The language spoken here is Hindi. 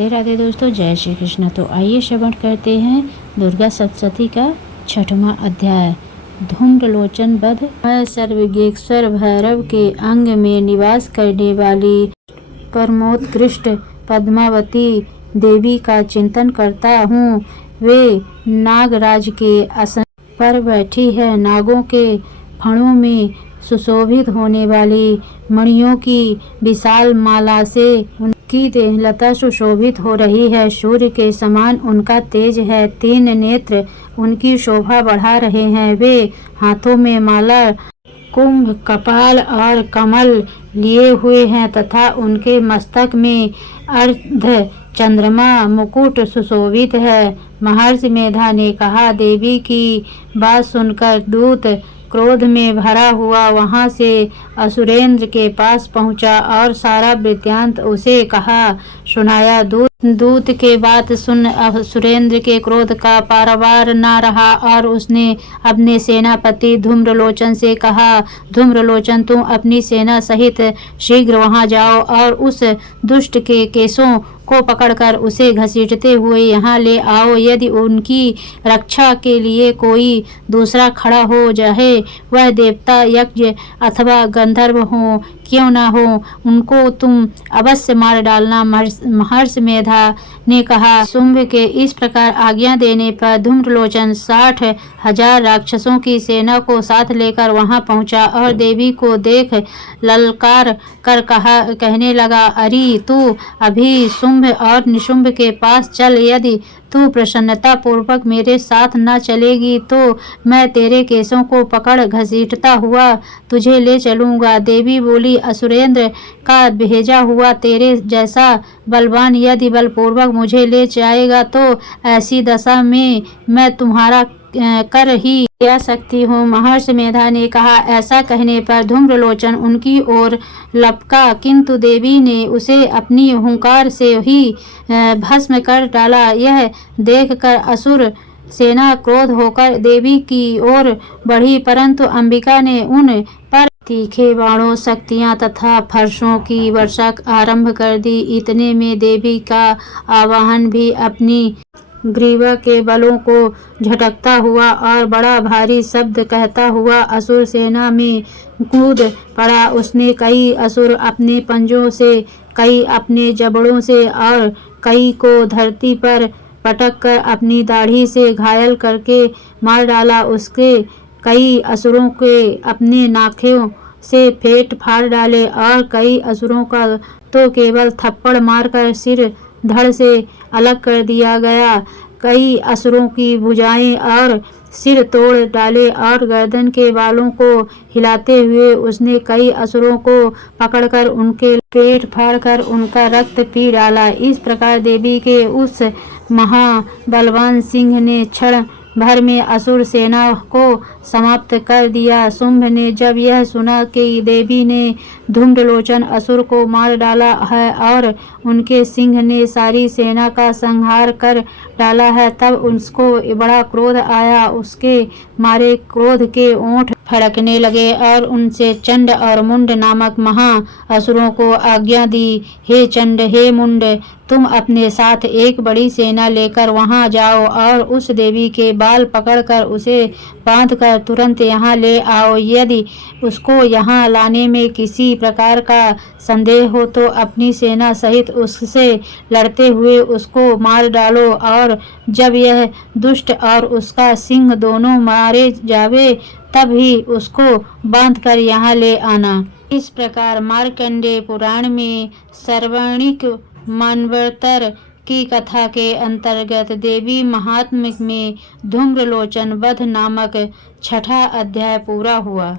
राधे राधे दोस्तों, जय श्री कृष्ण। तो आइए श्रवण करते हैं दुर्गा सप्तशती का 6वां अध्याय, धूम्रलोचन वध। मैं सर्वज्ञेश्वर भैरव के अंग में निवास करने वाली परमोत्कृष्ट पद्मावती देवी का चिंतन करता हूँ। वे नागराज के आसन पर बैठी है। नागों के फणों में सुशोभित होने वाली मणियों की विशाल माला से उनकी देहलता सुशोभित हो रही है। सूर्य के समान उनका तेज है। 3 नेत्र उनकी शोभा बढ़ा रहे हैं। वे हाथों में माला, कुंभ, कपाल और कमल लिए हुए हैं तथा उनके मस्तक में अर्ध चंद्रमा मुकुट सुशोभित है। महर्षि मेधा ने कहा, देवी की बात सुनकर दूत क्रोध में भरा हुआ वहां से असुरेंद्र के पास पहुंचा और सारा वृत्तांत उसे सुनाया। दूत के बात सुन असुरेंद्र के क्रोध का पारावार न रहा और उसने अपने सेनापति धूम्रलोचन से कहा, धूम्रलोचन, तुम अपनी सेना सहित शीघ्र वहां जाओ और उस दुष्ट के केसों को पकड़कर उसे घसीटते हुए यहाँ ले आओ। यदि उनकी रक्षा के लिए कोई दूसरा खड़ा हो जाए, वह देवता, यज्ञ अथवा गंधर्व हो क्यों न हो, उनको तुम अवश्य मार डालना। महर्षि मेधा ने कहा। शुंभ के इस प्रकार आज्ञा देने पर धूम्रलोचन 60,000 राक्षसों की सेना को साथ लेकर वहां पहुंचा और देवी को देख ललकार कर कहने लगा, अरे तू अभी शुंभ और निशुंभ के पास चल। यदि तू प्रसन्नता पूर्वक मेरे साथ न चलेगी तो मैं तेरे केसों को पकड़ घसीटता हुआ तुझे ले चलूंगा। देवी बोली, असुरेंद्र का भेजा हुआ तेरे जैसा बलवान यदि बलपूर्वक मुझे ले जाएगा तो ऐसी दशा में मैं तुम्हारा कर ही क्या सकती हूँ। महर्षि मेधा ने कहा। ऐसा कहने पर धूम्रलोचन उनकी ओर लपका, किंतु देवी ने उसे अपनी हुंकार से ही भस्म कर डाला। यह देखकर असुर सेना क्रोध होकर देवी की ओर बढ़ी, परंतु अंबिका ने उन पर तीखे बाणों, शक्तियां तथा फर्शों की वर्षा आरंभ कर दी। इतने में देवी का आवाहन भी अपनी ग्रीवा के बलों को झटकता हुआ और बड़ा भारी शब्द कहता हुआ असुर सेना में कूद पड़ा। उसने कई असुर अपने पंजों से, कई अपने जबड़ों से और कई को धरती पर पटक कर अपनी दाढ़ी से घायल करके मार डाला। उसके कई असुरों के अपने नाखों से फेंट फाड़ डाले और कई असुरों का तो केवल थप्पड़ मारकर सिर धड़ से अलग कर दिया गया। कई असुरों की भुजाएं और सिर तोड़ डाले और गर्दन के बालों को हिलाते हुए उसने कई असुरों को पकड़कर उनके पेट फाड़कर उनका रक्त पी डाला। इस प्रकार देवी के उस महाबलवान सिंह ने क्षण भर में असुर सेना को समाप्त कर दिया। शुंभ ने जब यह सुना कि देवी ने धूम्रलोचन असुर को मार डाला है और उनके सिंह ने सारी सेना का संहार कर डाला है, तब उसको बड़ा क्रोध आया। उसके मारे क्रोध के ओंठ फड़कने लगे और उनसे चंड और मुंड नामक महा असुरों को आज्ञा दी, हे चंड, हे मुंड, तुम अपने साथ एक बड़ी सेना लेकर वहां जाओ और उस देवी के बाल पकड़कर उसे बांधकर तुरंत यहाँ ले आओ। यदि उसको यहाँ लाने में किसी प्रकार का संदेह हो तो अपनी सेना सहित उससे लड़ते हुए उसको मार डालो और जब यह दुष्ट और उसका सिंह दोनों मारे जावे तब ही उसको बांधकर यहाँ ले आना। इस प्रकार मार्कंडेय पुराण में सर्वणिक मानवर्तर की कथा के अंतर्गत देवी महात्म्य में धूम्रलोचन वध नामक 6वां अध्याय पूरा हुआ।